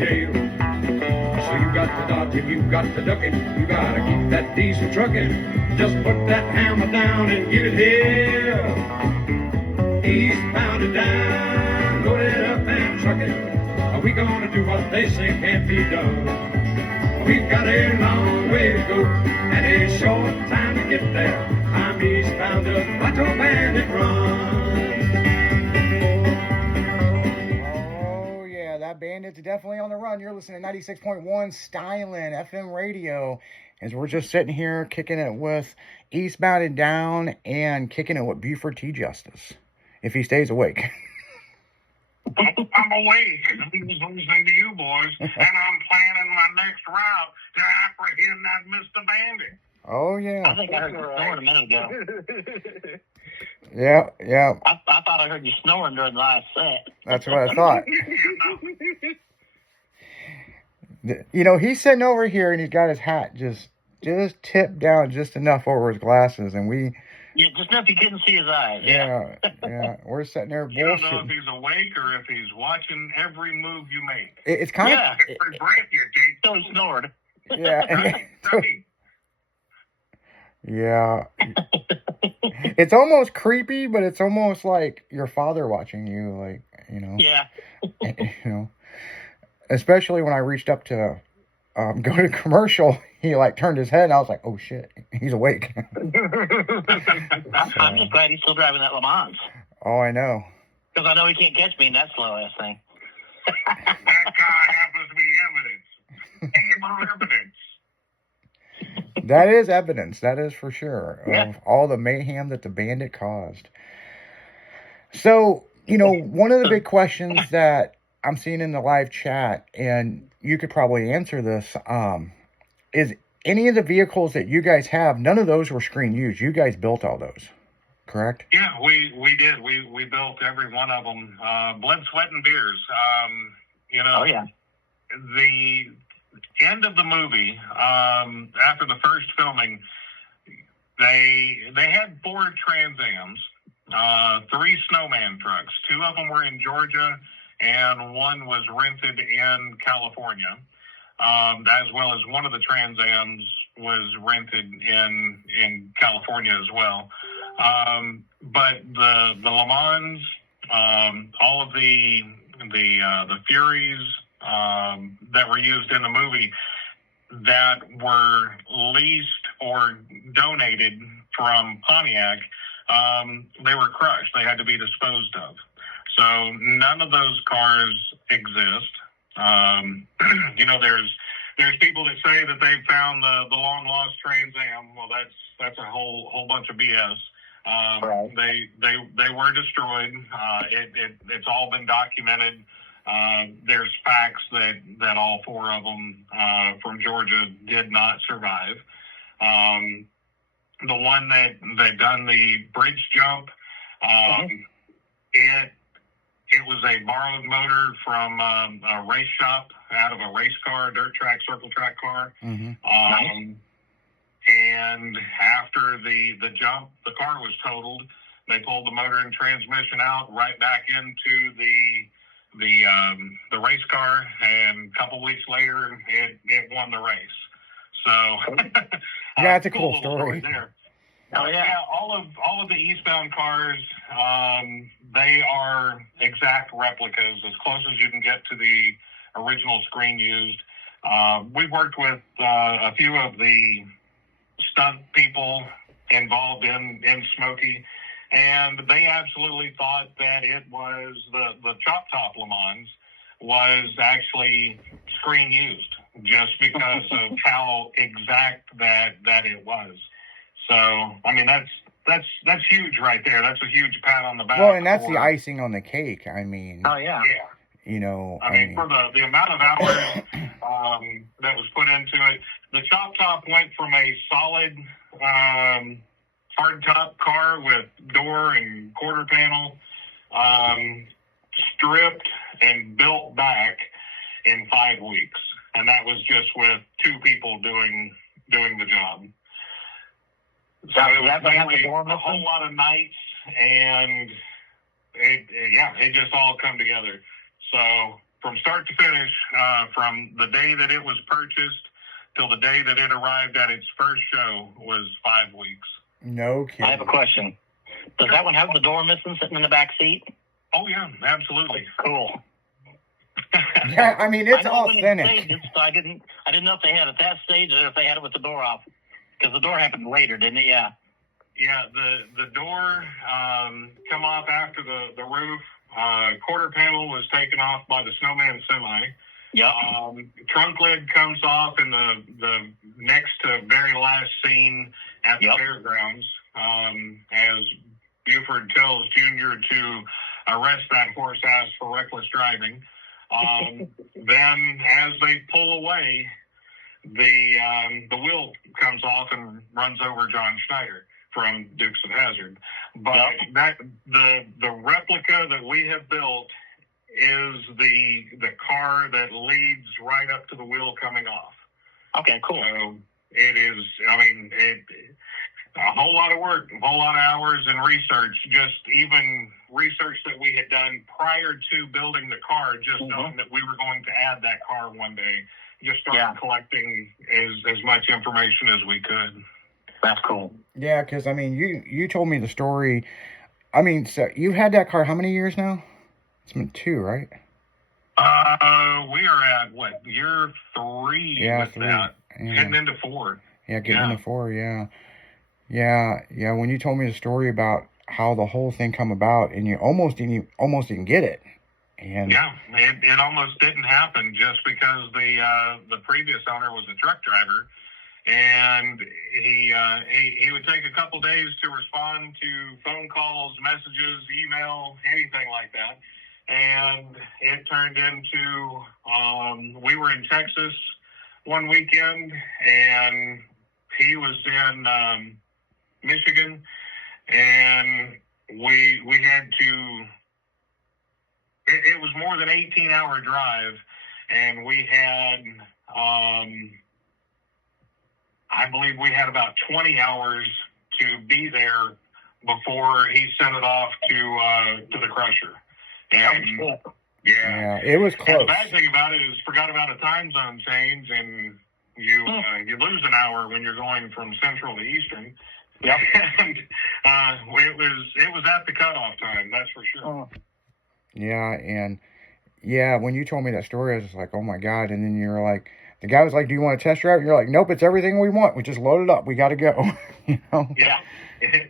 jail. So you got to dodge it, you got to duck it, you gotta keep that diesel trucking. Just put that hammer down and give it hell. Eastbound and down, load it up and truck it. Are we gonna do what they say can't be done? We've got a long way to go and a short time to get there. I'm eastbound up Plateau Bandit Run. Oh yeah, that bandit's definitely on the run. You're listening to 96.1 Stylin FM radio. As we're just sitting here kicking it with Eastbound and Down and kicking it with Buford T. Justice. If he stays awake. I'm awake. I'm listening to you boys, and I'm planning my next route to apprehend that Mr. Bandit. Oh, yeah. I think I heard you snoring a minute ago. Yeah. I thought I heard you snoring during the last set. That's what I thought. You know, he's sitting over here, and he's got his hat just tipped down just enough over his glasses, and we... Yeah, just enough you couldn't see his eyes. Yeah. We're sitting there bullshitting. You don't know if he's awake or if he's watching every move you make. It's kind of... Every breath you take. So he snored. Yeah. Yeah. It's almost creepy, but it's almost like your father watching you, like, you know. Yeah. You know. Especially when I reached up to go to commercial, he like turned his head and I was like, oh shit, he's awake. I'm just glad he's still driving that Le Mans. Oh, I know. Because I know he can't catch me in that slow ass thing. That guy happens to be evidence. Any more evidence. That is evidence. That is for sure. Yeah. Of all the mayhem that the bandit caused. So, you know, one of the big questions that I'm seeing in the live chat, and you could probably answer this, is any of the vehicles that you guys have, none of those were screen used. You guys built all those, correct? Yeah, we did. We built every one of them. Blood, sweat, and beers. You know, Oh, yeah. The end of the movie, after the first filming, they had 4 Trans Ams, 3 snowman trucks. 2 of them were in Georgia, and 1 was rented in California, as well as one of the Trans Ams was rented in California as well. But the Le Mans, all of the Furies that were used in the movie that were leased or donated from Pontiac, they were crushed. They had to be disposed of. So none of those cars exist. You know, there's people that say that they found the long lost Trans Am. Well, that's a whole bunch of BS. Right. They were destroyed. It's all been documented. There's facts that all 4 of them from Georgia did not survive. The one that done the bridge jump, it was a borrowed motor from a race shop out of a race car, dirt track, circle track car. Mm-hmm. Nice. And after the jump, the car was totaled. They pulled the motor and transmission out right back into the race car, and a couple weeks later, it won the race. So Yeah, it's a cool story. There. Oh, yeah. All of the eastbound cars, they are exact replicas, as close as you can get to the original screen used. We've worked with a few of the stunt people involved in Smokey, and they absolutely thought that it was the Chop Top Le Mans was actually screen used, just because of how exact that it was. So, I mean, that's huge right there. That's a huge pat on the back. Well, and that's the icing on the cake. I mean, Oh, yeah. Yeah. you know, I mean, for the amount of hours that was put into it, the Chop Top went from a solid hardtop car with door and quarter panel, stripped and built back in 5 weeks, and that was just with 2 people doing the job. So it was mainly a whole lot of nights, and it just all come together. So from start to finish, from the day that it was purchased till the day that it arrived at its first show was 5 weeks. No kidding. I have a question. Does that one have the door missing sitting in the back seat? Oh yeah, absolutely. Cool. Yeah, I mean, it's I know when it authentic. staged it, so I didn't know if they had it that stage or if they had it with the door off. Because the door happened later, didn't it? Yeah. Yeah, the door come off after the roof. Quarter panel was taken off by the snowman semi. Yep. Trunk lid comes off in the next to very last scene at the Yep. fairgrounds, as Buford tells Junior to arrest that horse ass for reckless driving. Then as they pull away, the wheel comes off and runs over John Schneider from Dukes of Hazzard. But Yep. that the replica that we have built is the car that leads right up to the wheel coming off. Okay, cool. So it is, I mean, a whole lot of work, a whole lot of hours and research, just even research that we had done prior to building the car, just knowing that we were going to add that car one day, just started collecting as much information as we could. That's cool. Yeah, because, I mean, you told me the story. I mean, so you've had that car how many years now? It's been 2, right? We are at, what, year 3 Yeah, with 3. that, Yeah. heading into 4. Yeah, getting Yeah. into 4, yeah. Yeah, when you told me the story about how the whole thing come about, and you almost didn't get it. And Yeah, it almost didn't happen just because the previous owner was a truck driver, and he would take a couple days to respond to phone calls, messages, email, anything like that. And it turned into we were in Texas one weekend, and he was in Michigan, and we had to. It was more than 18-hour drive, and we had, I believe we had about 20 hours to be there before he sent it off to the crusher. And yeah, it was and close. the bad thing about it is, forgot about a time zone change, and you lose an hour when you're going from Central to Eastern. Yep. And it was at the cutoff time, that's for sure. Yeah, and yeah, when you told me that story, I was just like, oh my God. And then you're like, the guy was like, do you want to test drive? And you're like, nope, it's everything we want. We just load it up. We got to go. You know? Yeah. It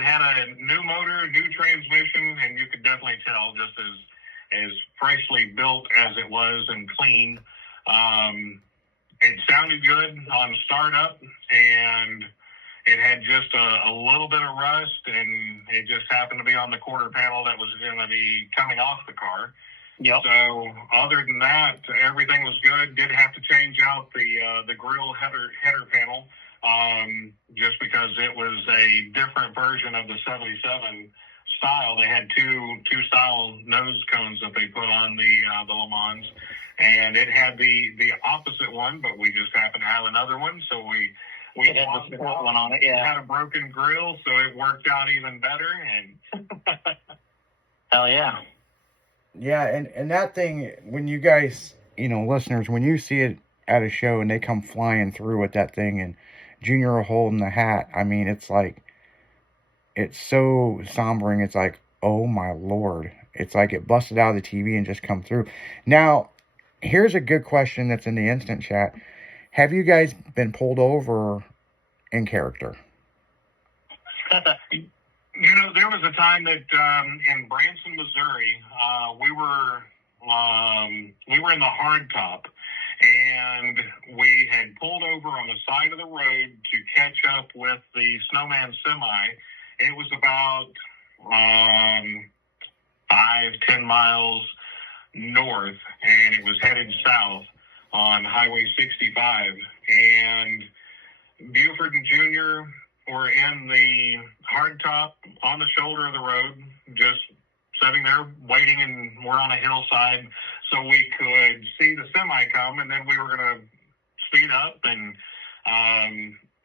had a new motor, new transmission, and you could definitely tell just as freshly built as it was and clean. It sounded good on startup, and it had just a little bit of rust, and it just happened to be on the quarter panel that was going to be coming off the car. Yep. So other than that, everything was good. Did have to change out the grill header panel, just because it was a different version of the 77 style. They had two style nose cones that they put on the Le Mans, and it had the opposite one, but we just happened to have another one, so we It had the sport one on it, yeah. It had a broken grill, so it worked out even better. And Hell yeah. Yeah, and that thing, when you guys, listeners, when you see it at a show and they come flying through with that thing and Junior holding the hat, I mean, it's like, it's so sombering. It's like, oh my Lord. It's like it busted out of the TV and just come through. Now, here's a good question that's in the instant chat. Have you guys been pulled over in character? There was a time that in Branson, Missouri, we were in the hardtop, and we had pulled over on the side of the road to catch up with the snowman semi. It was about 5-10 miles north, and it was headed south on Highway 65. And Buford and Junior were in the hardtop on the shoulder of the road, just sitting there waiting, and we're on a hillside, so we could see the semi come, and then we were going to speed up and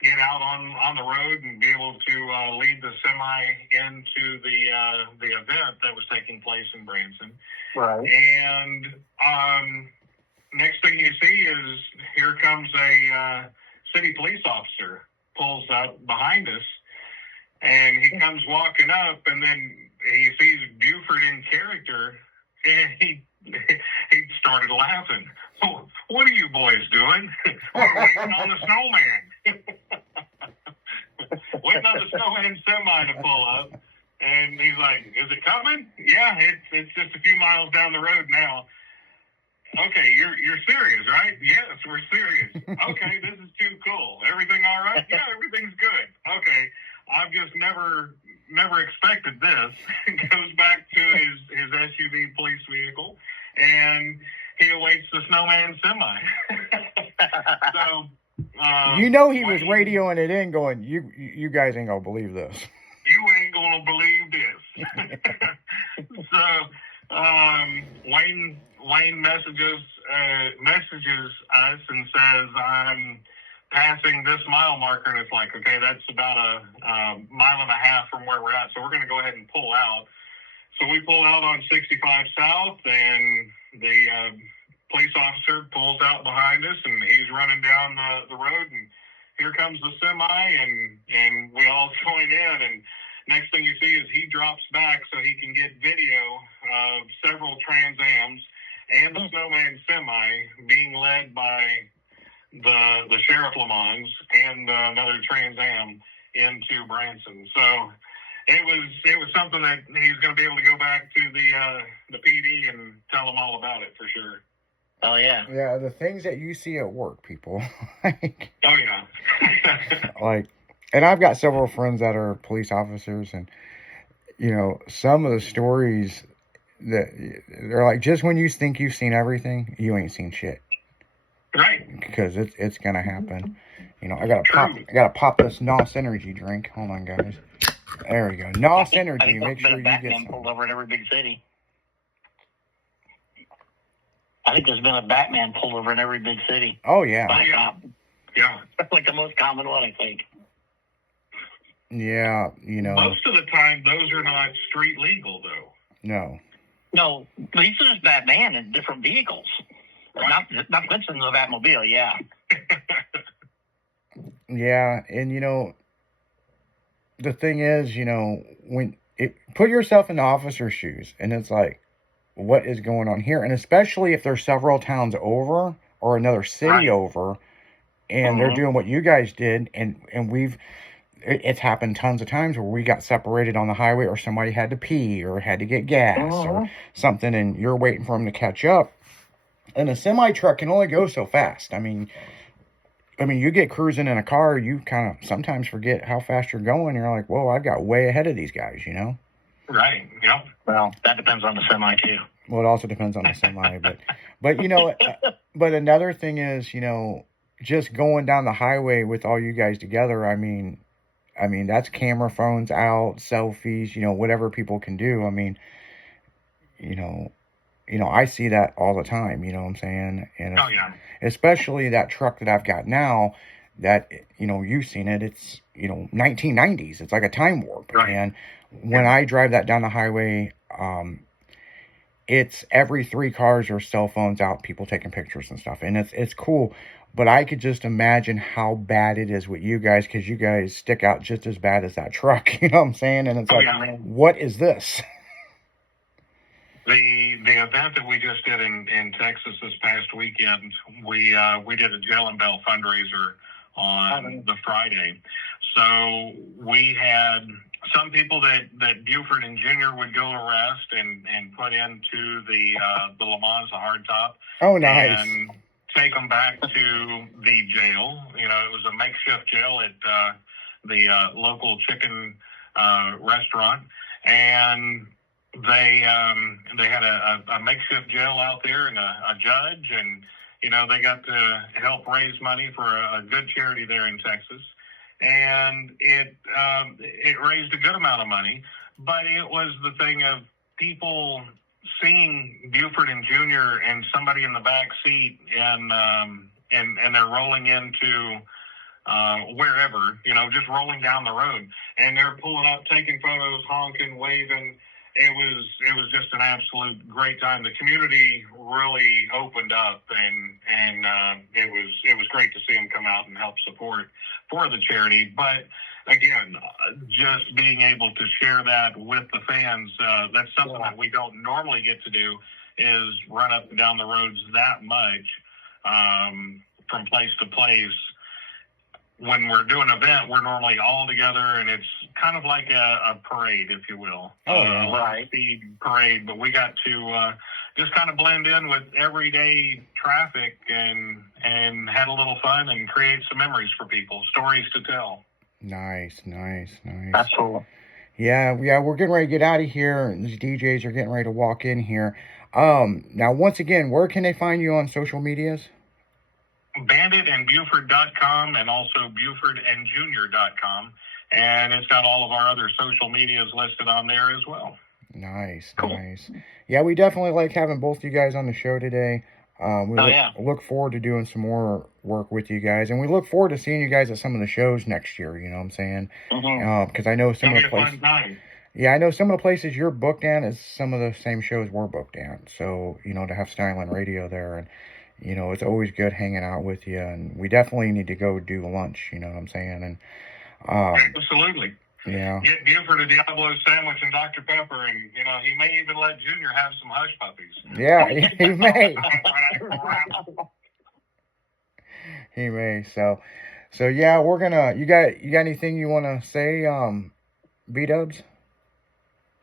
get out on the road and be able to lead the semi into the event that was taking place in Branson. Right. And next thing you see is here comes a city police officer, pulls up behind us, and he comes walking up, and then he sees Buford in character, and he started laughing. Oh, what are you boys doing? We're waiting on the snowman. Waiting on the snowman semi to pull up. And he's like, is it coming? Yeah, it's just a few miles down the road now. Okay, you're serious, right? Yes, we're serious. Okay, this is too cool. Everything all right? Yeah, everything's good. Okay, I've just never expected this. Goes back to his SUV police vehicle, and he awaits the snowman semi. So, you know, he was radioing it in, going, "You guys ain't gonna believe this. You ain't gonna believe this." So, Wayne messages us and says, "I'm passing this mile marker," and it's like, okay, that's about a mile and a half from where we're at, so we're going to go ahead and pull out. So we pull out on 65 South, and the police officer pulls out behind us, and he's running down the road, and here comes the semi, and we all join in, and next thing you see is he drops back so he can get video of several Trans Ams and the snowman semi being led by the Sheriff Lamons and another Trans Am into Branson. So it was something that he's going to be able to go back to the PD and tell them all about it for sure. Oh yeah. Yeah, the things that you see at work, people. Like, oh yeah. like, and I've got several friends that are police officers, and you know, some of the stories that they're like, just when you think you've seen everything, you ain't seen shit. Right. Because it's gonna happen. You know, I gotta pop this NOS energy drink. Hold on, guys. There we go. NOS energy. Make sure you get Batman some. pulled over in every big city. I think there's been a Batman pulled over in every big city. Oh yeah. By a cop. Yeah. That's like the most common one, I think. Yeah, you know. Most of the time, those are not street legal, though. No. No, but he's just Batman in different vehicles. Right. Not mentioning the Batmobile, yeah. Yeah, and you know, the thing is, you know, put yourself in the officer's shoes, and it's like, what is going on here? And especially if there's several towns over or another city over, and they're doing what you guys did, and it's happened tons of times where we got separated on the highway, or somebody had to pee or had to get gas or something, and you're waiting for them to catch up. And a semi truck can only go so fast. I mean, you get cruising in a car, you kind of sometimes forget how fast you're going. You're like, whoa, I've got way ahead of these guys, you know? Right. Yep. Well, that depends on the semi too. Well, it also depends on the semi, but you know, but another thing is, you know, just going down the highway with all you guys together. I mean, that's camera phones out, selfies, you know, whatever people can do. I mean, you know, I see that all the time, you know what I'm saying? And especially that truck that I've got now, that, you know, you've seen it, it's, you know, 1990s. It's like a time warp. Right. And when I drive that down the highway, it's every 3 cars or cell phones out, people taking pictures and stuff. And it's cool. But I could just imagine how bad it is with you guys, because you guys stick out just as bad as that truck. You know what I'm saying? And it's what is this? The event that we just did in Texas this past weekend, we did a Jail and Bell fundraiser on the Friday. So we had some people that Buford and Junior would go arrest and put into the Le Mans, the hardtop. Oh, nice. And take them back to the jail. You know, it was a makeshift jail at the local chicken restaurant, and they had a makeshift jail out there and a judge, and you know, they got to help raise money for a good charity there in Texas, and it raised a good amount of money. But it was the thing of people seeing Buford and Junior and somebody in the back seat, and they're rolling into wherever, just rolling down the road, and they're pulling up, taking photos, honking, waving. It was just an absolute great time. The community really opened up, and it was great to see them come out and help support for the charity. But again, just being able to share that with the fans, that's something that we don't normally get to do, is run up and down the roads that much, from place to place. When we're doing an event, we're normally all together, and it's kind of like a parade, if you will. Oh, yeah. Right. Speed parade, but we got to just kind of blend in with everyday traffic and had a little fun and create some memories for people, stories to tell. Nice. That's cool. Yeah, we're getting ready to get out of here. These DJs are getting ready to walk in here. Now, once again, where can they find you on social medias? BanditandBuford.com, and also BufordandJunior.com. And it's got all of our other social medias listed on there as well. Nice. Cool. Nice. Yeah, we definitely like having both you guys on the show today. We look forward to doing some more work with you guys, and we look forward to seeing you guys at some of the shows next year. You know what I'm saying? Because I know some of the places. Yeah, I know some of the places you're booked at is some of the same shows we're booked at. So to have Styling Radio there, and it's always good hanging out with you, and we definitely need to go do lunch. You know what I'm saying? And absolutely. Yeah. Get Buford a Diablo sandwich and Dr. Pepper, and he may even let Junior have some hush puppies. Yeah, he may. He may. So yeah, we're gonna. You got anything you want to say, B-Dubs?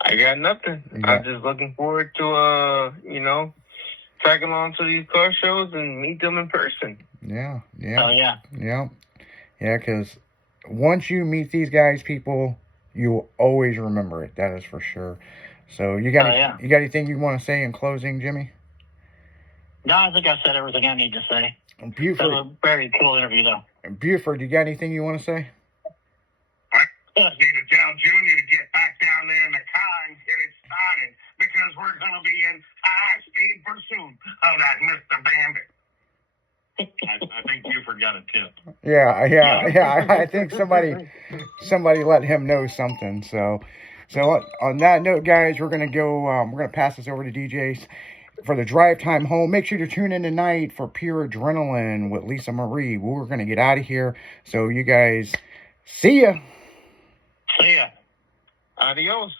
I got nothing. Yeah. I'm just looking forward to tracking along to these car shows and meet them in person. Yeah. Oh, yeah. Yeah. Because once you meet these guys, people, you'll always remember it. That is for sure. So you got anything you want to say in closing, Jimmy? No, I think I said everything I need to say. Buford, It was a very cool interview, though. Buford, you got anything you want to say? I just need to tell Junior to get back down there in the car and get it started, because we're going to be in high-speed pursuit of that Mr. Bandit. I think Buford got a tip. Yeah. I think somebody let him know something. So on that note, guys, we're gonna go. We're gonna pass this over to DJs for the drive time home. Make sure to tune in tonight for Pure Adrenaline with Lisa Marie. We're gonna get out of here. So you guys, see ya. See ya. Adios.